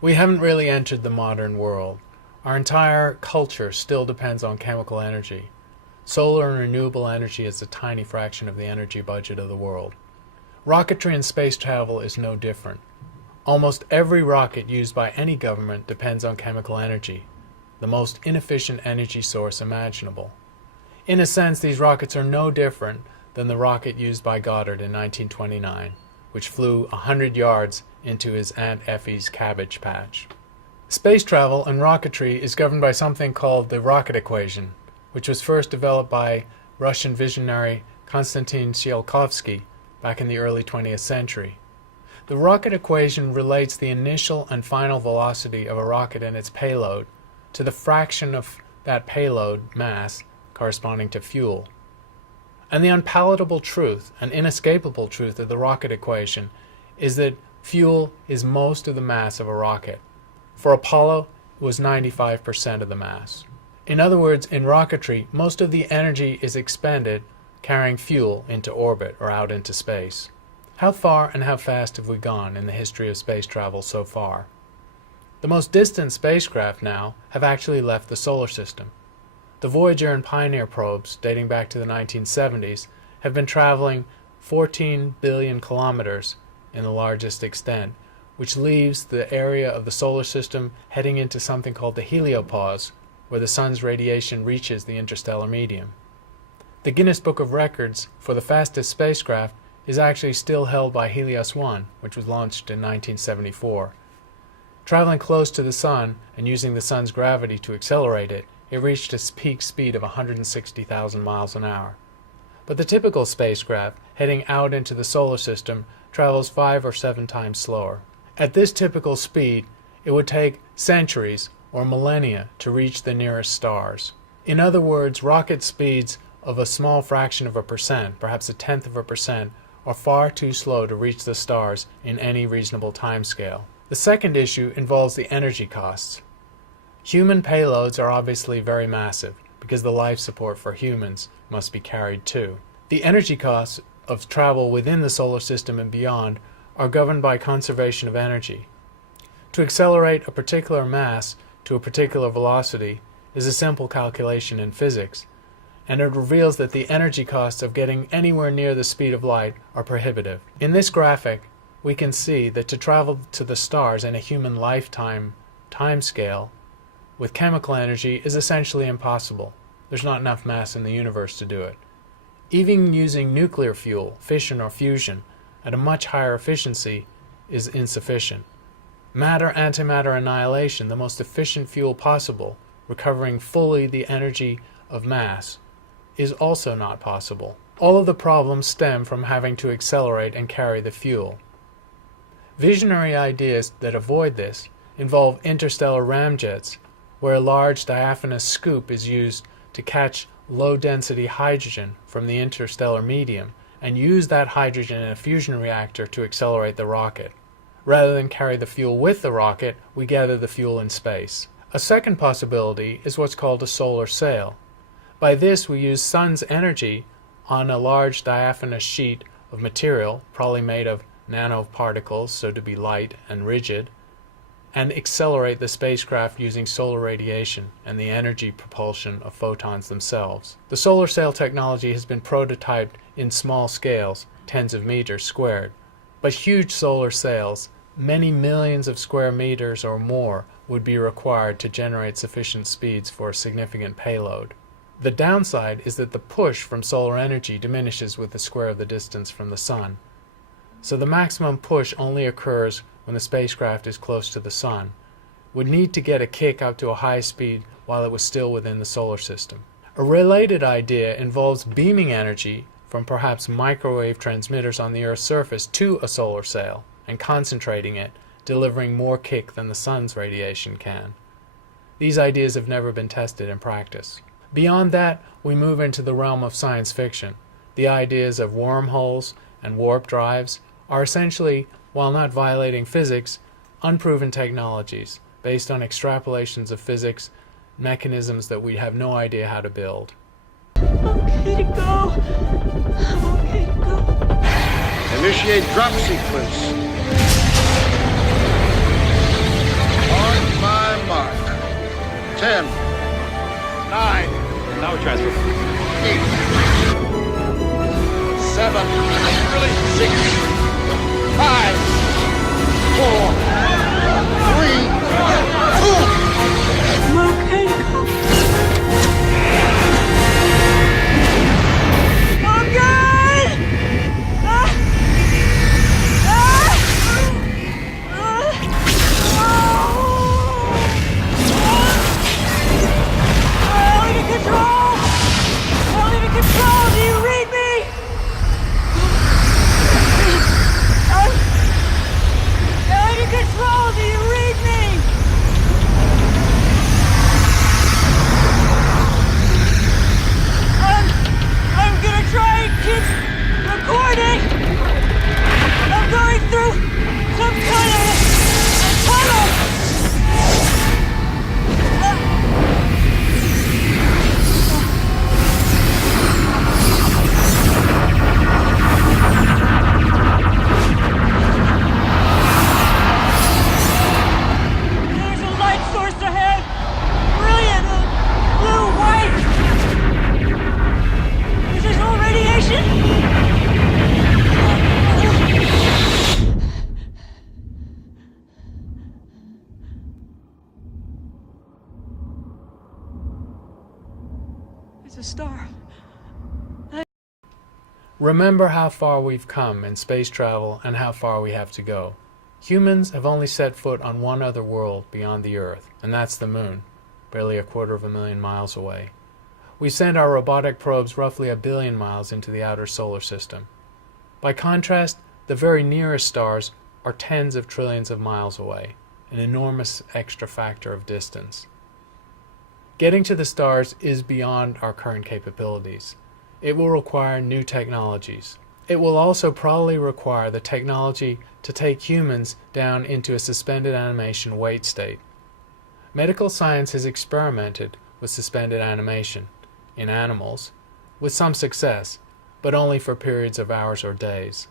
We haven't really entered the modern world. Our entire culture still depends on chemical energy. Solar and renewable energy is a tiny fraction of the energy budget of the world. Rocketry and space travel is no different. Almost every rocket used by any government depends on chemical energy, the most inefficient energy source imaginable. In a sense, these rockets are no different than the rocket used by Goddard in 1929, which flew 100 yards into his Aunt Effie's cabbage patch. Space travel and rocketry is governed by something called the rocket equation, which was first developed by Russian visionary Konstantin Tsiolkovsky back in the early 20th century. The rocket equation relates the initial and final velocity of a rocket and its payload to the fraction of that payload mass corresponding to fuel. And the unpalatable truth, an inescapable truth of the rocket equation is that fuel is most of the mass of a rocket. For Apollo, it was 95% of the mass. In other words, in rocketry, most of the energy is expended carrying fuel into orbit or out into space. How far and how fast have we gone in the history of space travel so far? The most distant spacecraft now have actually left the solar system. The Voyager and Pioneer probes, dating back to the 1970s, have been traveling 14 billion kilometers in the largest extent, which leaves the area of the solar system heading into something called the heliopause, where the sun's radiation reaches the interstellar medium. The Guinness Book of Records for the fastest spacecraft is actually still held by Helios 1, which was launched in 1974. Traveling close to the sun and using the sun's gravity to accelerate it, it reached its peak speed of 160,000 miles an hour. But the typical spacecraft, heading out into the solar system, travels 5 or 7 times slower. At this typical speed, it would take centuries or millennia to reach the nearest stars. In other words, rocket speeds of a small fraction of a percent, perhaps 1/10%, are far too slow to reach the stars in any reasonable timescale. The second issue involves the energy costs. Human payloads are obviously very massive, because the life support for humans must be carried too. The energy costs of travel within the solar system and beyond are governed by conservation of energy. To accelerate a particular mass to a particular velocity is a simple calculation in physics, and it reveals that the energy costs of getting anywhere near the speed of light are prohibitive. In this graphic, we can see that to travel to the stars in a human lifetime timescale with chemical energy is essentially impossible. There's not enough mass in the universe to do it. Even using nuclear fuel, fission or fusion, at a much higher efficiency is insufficient. Matter-antimatter annihilation, the most efficient fuel possible, recovering fully the energy of mass, is also not possible. All of the problems stem from having to accelerate and carry the fuel. Visionary ideas that avoid this involve interstellar ramjets, where a large diaphanous scoop is used to catch low-density hydrogen from the interstellar medium and use that hydrogen in a fusion reactor to accelerate the rocket. Rather than carry the fuel with the rocket, we gather the fuel in space. A second possibility is what's called a solar sail. By this, we use sun's energy on a large diaphanous sheet of material, probably made of nanoparticles, so to be light and rigid, and accelerate the spacecraft using solar radiation and the energy propulsion of photons themselves. The solar sail technology has been prototyped in small scales, tens of meters squared, but huge solar sails, many millions of square meters or more, would be required to generate sufficient speeds for a significant payload. The downside is that the push from solar energy diminishes with the square of the distance from the sun. So the maximum push only occurs when the spacecraft is close to the sun, would need to get a kick up to a high speed while it was still within the solar system. A related idea involves beaming energy from perhaps microwave transmitters on the Earth's surface to a solar sail and concentrating it, delivering more kick than the sun's radiation can. These ideas have never been tested in practice. Beyond that, we move into the realm of science fiction. The ideas of wormholes and warp drives are essentially, while not violating physics, unproven technologies based on extrapolations of physics, mechanisms that we have no idea how to build. Okay to go. Okay to go. Initiate drop sequence. Power transfer. 8, 7, 6, 5, 4, 3, 2. I'm okay to go. Oh, God! Ah! Ah! Alien control! Alien control! Do you read me? Alien control! Do you read me? I'm gonna try and keep recording. I'm going through some kind of a tunnel. There's a light source ahead. Brilliant. Blue-white. Is there no radiation? It's a star. Remember how far we've come in space travel and how far we have to go. Humans have only set foot on one other world beyond the Earth, and that's the Moon, barely 250,000 miles away. We sent our robotic probes roughly 1 billion miles into the outer solar system. By contrast, the very nearest stars are tens of trillions of miles away, an enormous extra factor of distance. Getting to the stars is beyond our current capabilities. It will require new technologies. It will also probably require the technology to take humans down into a suspended animation wait state. Medical science has experimented with suspended animation in animals, with some success, but only for periods of hours or days.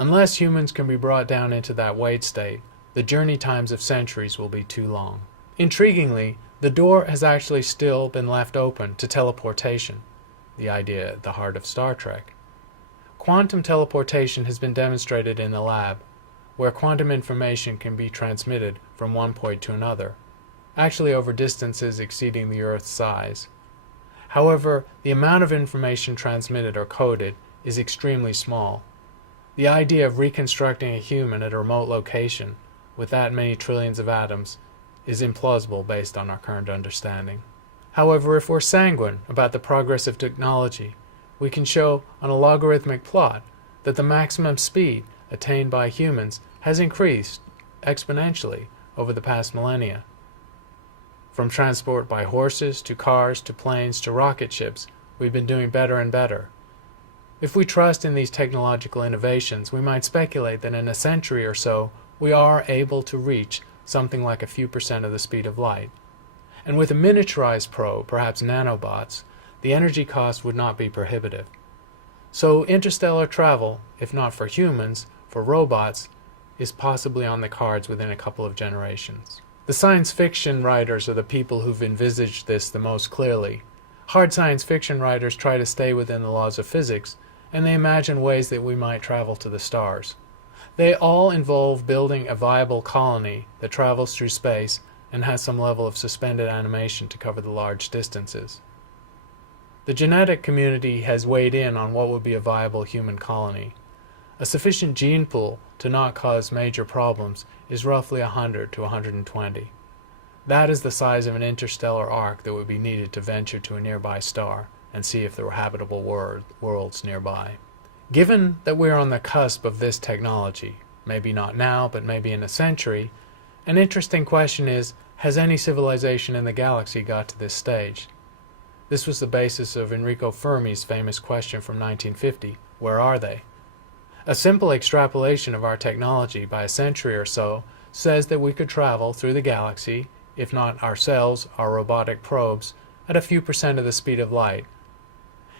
Unless humans can be brought down into that wait state, the journey times of centuries will be too long. Intriguingly, the door has actually still been left open to teleportation, the idea at the heart of Star Trek. Quantum teleportation has been demonstrated in the lab, where quantum information can be transmitted from one point to another, actually over distances exceeding the Earth's size. However, the amount of information transmitted or coded is extremely small. The idea of reconstructing a human at a remote location with that many trillions of atoms is implausible based on our current understanding. However, if we're sanguine about the progress of technology, we can show on a logarithmic plot that the maximum speed attained by humans has increased exponentially over the past millennia. From transport by horses to cars to planes to rocket ships, we've been doing better and better. If we trust in these technological innovations, we might speculate that in a century or so we are able to reach something like a few percent of the speed of light. And with a miniaturized probe, perhaps nanobots, the energy cost would not be prohibitive. So interstellar travel, if not for humans, for robots, is possibly on the cards within a couple of generations. The science fiction writers are the people who've envisaged this the most clearly. Hard science fiction writers try to stay within the laws of physics, and they imagine ways that we might travel to the stars. They all involve building a viable colony that travels through space and has some level of suspended animation to cover the large distances. The genetic community has weighed in on what would be a viable human colony. A sufficient gene pool to not cause major problems is roughly 100 to 120. That is the size of an interstellar arc that would be needed to venture to a nearby star and see if there were habitable worlds nearby. Given that we're on the cusp of this technology, maybe not now, but maybe in a century, an interesting question is, has any civilization in the galaxy got to this stage? This was the basis of Enrico Fermi's famous question from 1950, where are they? A simple extrapolation of our technology by a century or so says that we could travel through the galaxy, if not ourselves, our robotic probes, at a few percent of the speed of light.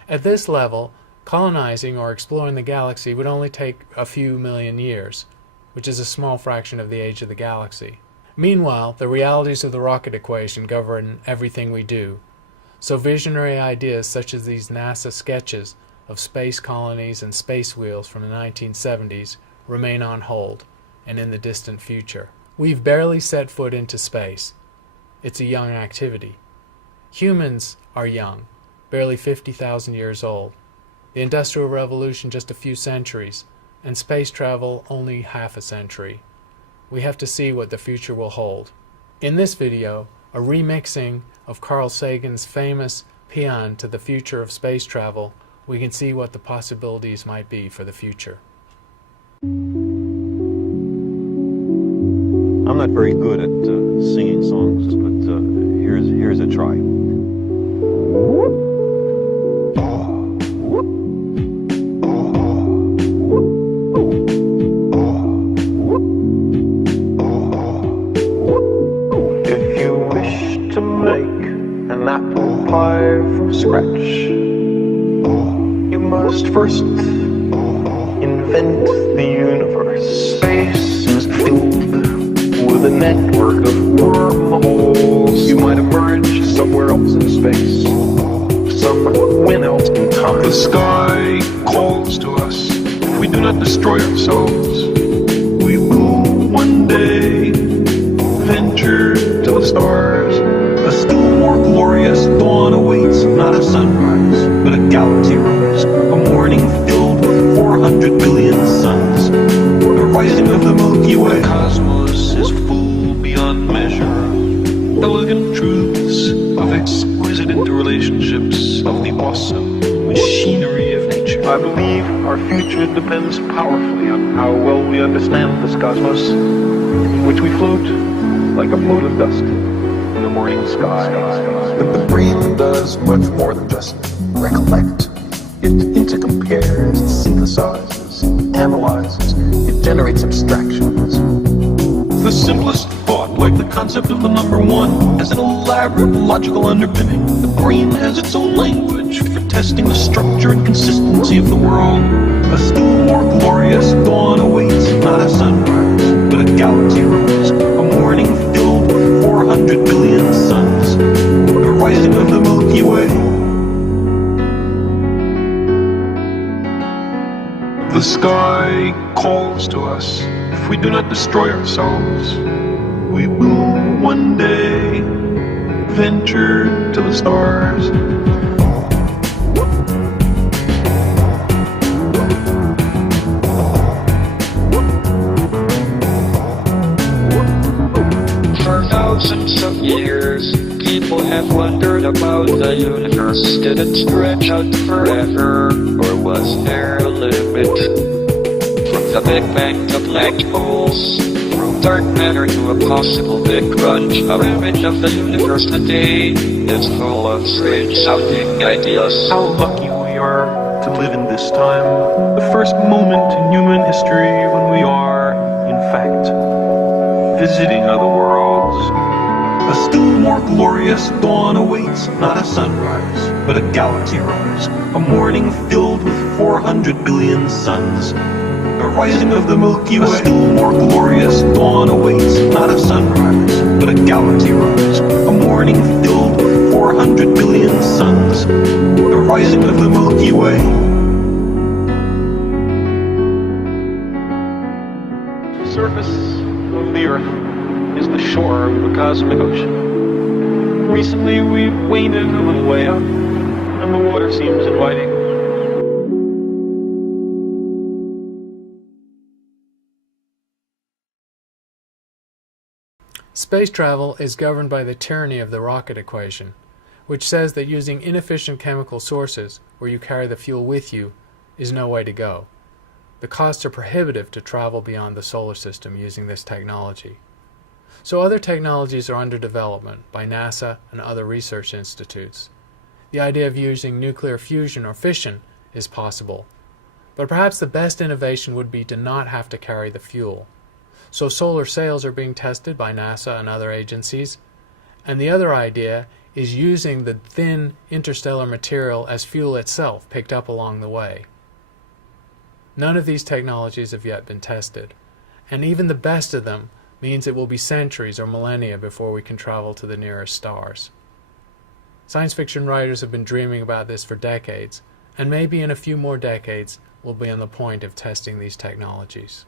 At this level, colonizing or exploring the galaxy would only take a few million years, which is a small fraction of the age of the galaxy. Meanwhile, the realities of the rocket equation govern everything we do. So visionary ideas such as these NASA sketches of space colonies and space wheels from the 1970s remain on hold and in the distant future. We've barely set foot into space. It's a young activity. Humans are young, barely 50,000 years old. The Industrial Revolution just a few centuries, and space travel only half a century. We have to see what the future will hold. In this video, a remixing of Carl Sagan's famous paean to the future of space travel, we can see what the possibilities might be for the future. I'm not very good at singing songs, but here's a try. If you wish to make an apple pie from scratch, you must first invent the universe. Space is filled with a network of wormholes. You might emerge somewhere else in space, somewhere else in time. The sky calls to us. If we do not destroy ourselves, we will one day venture to the stars. A still more glorious dawn awaits, not a sunrise, but a galaxy rise. A morning filled with 400 billion suns. The rising of the Milky Way. The cosmos is full beyond measure. Elegant truths of exquisite interrelationships of the awesome machinery of nature. I believe our future depends powerfully on how well we understand this cosmos, in which we float like a mote of dust in the morning sky. But the brain does much more than just recollect. It intercompares, it synthesizes, it analyzes, it generates abstractions. The simplest thought, like the concept of the number one, has an elaborate logical underpinning. The brain has its own language for testing the structure and consistency of the world. A still more glorious dawn awaits, not a sunrise, but a galaxy rise. A morning filled with 400 billion suns. The rising of the Milky Way. The sky calls to us. If we do not destroy ourselves, we will one day venture to the stars. For thousands of years, people have wondered about the universe. Did it stretch out forever, or was there a limit? From the Big Bang to black holes, from dark matter to a possible Big Crunch, our image of the universe today is full of strange sounding ideas. How lucky we are to live in this time, the first moment in human history when we are, in fact, visiting other worlds. A still more glorious dawn awaits, not a sunrise, but a galaxy rise. A morning filled with 400 billion suns. The rising of the Milky Way. A still more glorious dawn awaits, not a sunrise, but a galaxy rise. A morning filled with 400 billion suns. The rising of the Milky Way. The surface of the Earth is the shore of the cosmic ocean. Recently we've waded a little way up, and the water seems inviting. Space travel is governed by the tyranny of the rocket equation, which says that using inefficient chemical sources where you carry the fuel with you is no way to go. The costs are prohibitive to travel beyond the solar system using this technology. So other technologies are under development by NASA and other research institutes. The idea of using nuclear fusion or fission is possible, but perhaps the best innovation would be to not have to carry the fuel. So solar sails are being tested by NASA and other agencies, and the other idea is using the thin interstellar material as fuel itself picked up along the way. None of these technologies have yet been tested, and even the best of them means it will be centuries or millennia before we can travel to the nearest stars. Science fiction writers have been dreaming about this for decades, and maybe in a few more decades we'll be on the point of testing these technologies.